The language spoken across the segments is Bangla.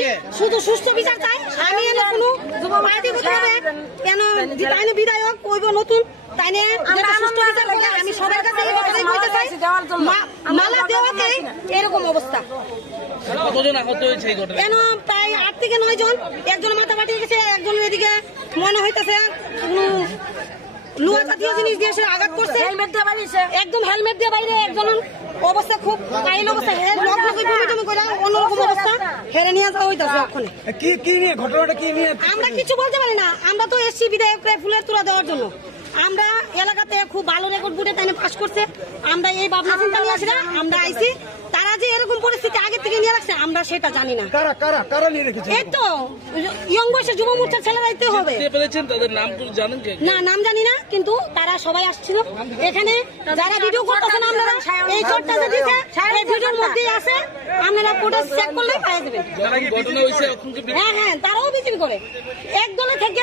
আমি শুধু সুষ্ঠু বিচার চাই। আমি এনে কোনো পার্টি করতে হবে কেন তাইনে বিধায়ক কইব নতুন তাইনে যেটা সুষ্ঠু বিচার করে আমি সবার কাছে এই কথাই কইতে চাই। মালা দেওয়াতে এরকম অবস্থা। কতজন আহত হয়েছে এই ঘটনায়? কেন প্রায় 8 থেকে 9 জন, একজন মাথা ফাটিয়ে গেছে, একজনের এদিকে মনে হইতেছে লোহা জাতীয় জিনিস দিয়ে সে আঘাত করছে, একদম হেলমেট দিয়ে বাইরে, একজন অবস্থা খুব কাইল অবস্থা, অন্যরকম অবস্থা হেরে নিয়ে যাওয়া হইতেছে। ওখানে কি নিয়ে ঘটনাটা কি নিয়ে আমরা কিছু বলতে পারি না, আমরা তো এসছি বিধায়ককে ফুলের তোড়া দেওয়ার জন্য। আমরা এলাকাতে খুব ভালো রেকর্ড বুটে তাই পাস করছে, আমরা এই ভাবনা চিন্তা নিয়ে আসি না, আমরা আইছি। তারা যে এরকম পরিস্থিতি আগে থেকে নিয়ে রাখছে আমরা সেটা জানি না। কারা নিয়ে রেখেছে? এই তো ইয়ং বয়সের যুব মোর্চার ছেলেরাইতে হবে। তাদের নাম জানেন কি? না, নাম জানি না, কিন্তু তারা সবাই আসছিল এখানে। যারা ভিডিও করতেছেন আপনারা এই চোটটা যে দিছে এই ভিডিওর মধ্যেই আছে, আপনারা ফুটেজ চেক করলে পেয়ে যাবেন। হ্যাঁ হ্যাঁ, তারাও বিজেপি করে। এক দলে থেকে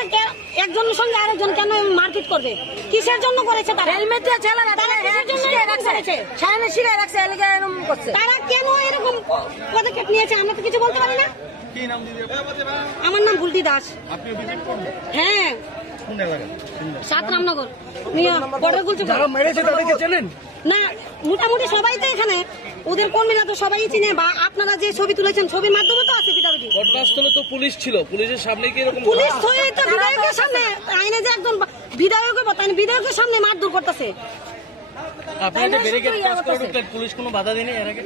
একজনের সঙ্গে আরেকজন কেন মারপিট করবে? কিসের জন্য করেছে তারা? হেলমেট দিয়ে ছেলেরা তারা কিসের জন্য করেছে? সামনে শিরে রাখছে, এরকম করছে। তারা কেন এরকম পদক্ষেপ নিয়েছে আমরা তো কিছু বলতে পারি না। কি নাম দিদি? আমার নাম বুলটি দাস। আপনি বিজেপি করেন? হ্যাঁ, কোন এলাকা? সাত রামনগর বর্ডার গুলছে। যারা মেরেছে তাদেরকে চেনেন? না, মোটামুটি সবাই তো এখানে, ওদের কর্মীরা তো সবাই চিনে, বা আপনারা যে ছবি তুলেছেন ছবির মাধ্যমে তো আছে পিটাপিটি। ঘটনাস্থলে তো পুলিশ ছিল, পুলিশের সামনে কি এরকম? পুলিশ হয়ে তো বিধায়কের সামনে আইনে যে একজন বিধায়কের বিধায়কের সামনে মারধর করতেছে। আপনারা যে ব্যারিকেড ক্রস করে ঢুকলেন, পুলিশ কোনো বাধা দেয়নি এর আগে?